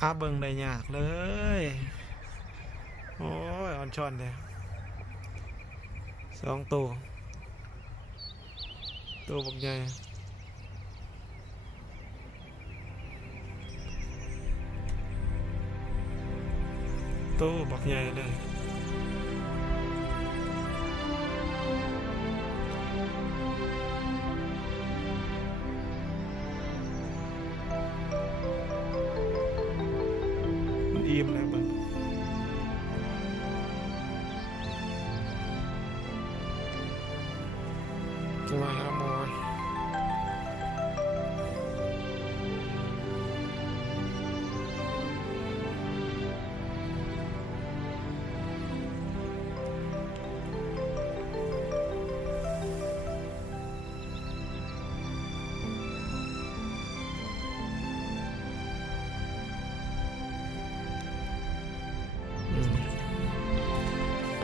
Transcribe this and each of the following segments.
หาเบิ่งได้ยากเลย โอ้ยอ่อนช้อนเลย2 ตัวบักใหญ่บักใหญ่เลยมันอิ่มเลยเบิ่งจะมาหาหมอน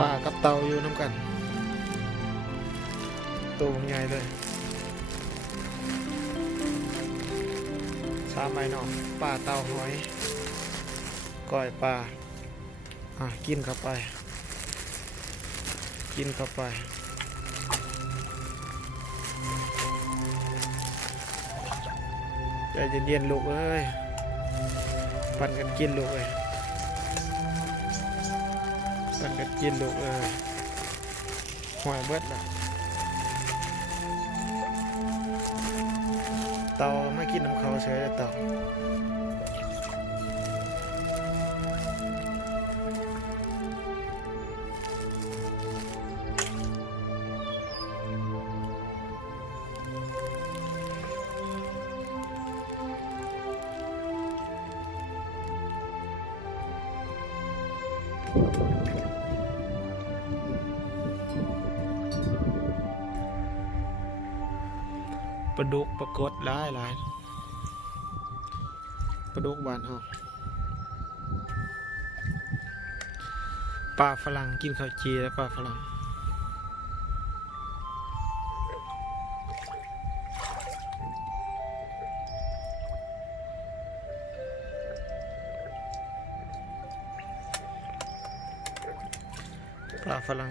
ป่ากับเตาอยู่น้ำกันตัวใหญ่เลย3 ไม้นอกป่าเตาหอยก้อยปลากินเข้าไปใจเย็นๆลูกเอ้ยปั่นกันกินลูกเอ้ยหอยเบิดละเต่าไม่กินน้ำเขาเฉยเลยเต่าปลาดุกปลากดหลายปลาดุกบานเฮาปลาฝรั่งกินข้าวจีแล้วปลาฝรั่ง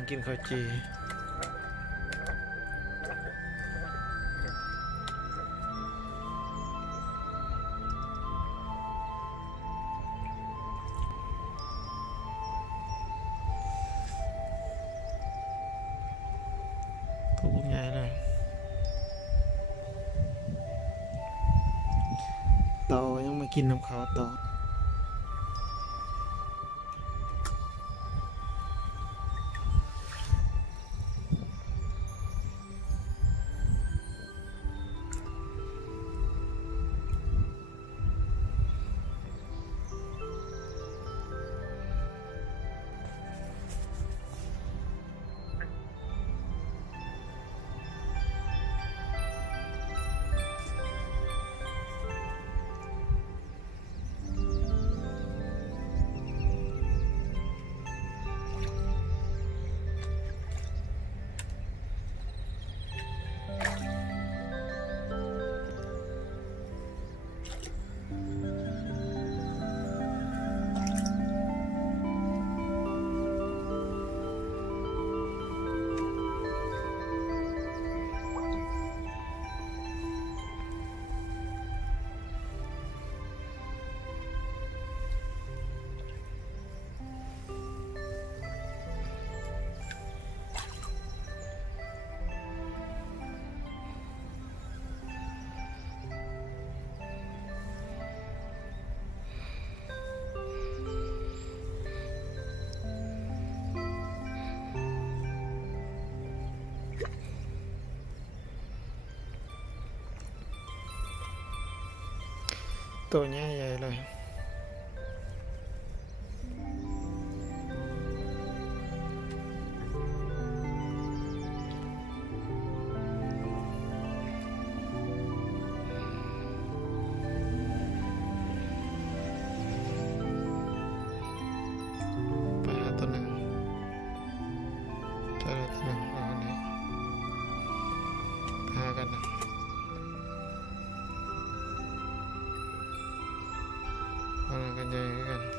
กินข้าวจีตัวใหญ่เลยเต่ายังมากินน้ำขาวต่อตัวใหญ่เลยปลาตัวหนึ่งอันนี้พากันนะ อันนั้นกันใหญ่คือกัน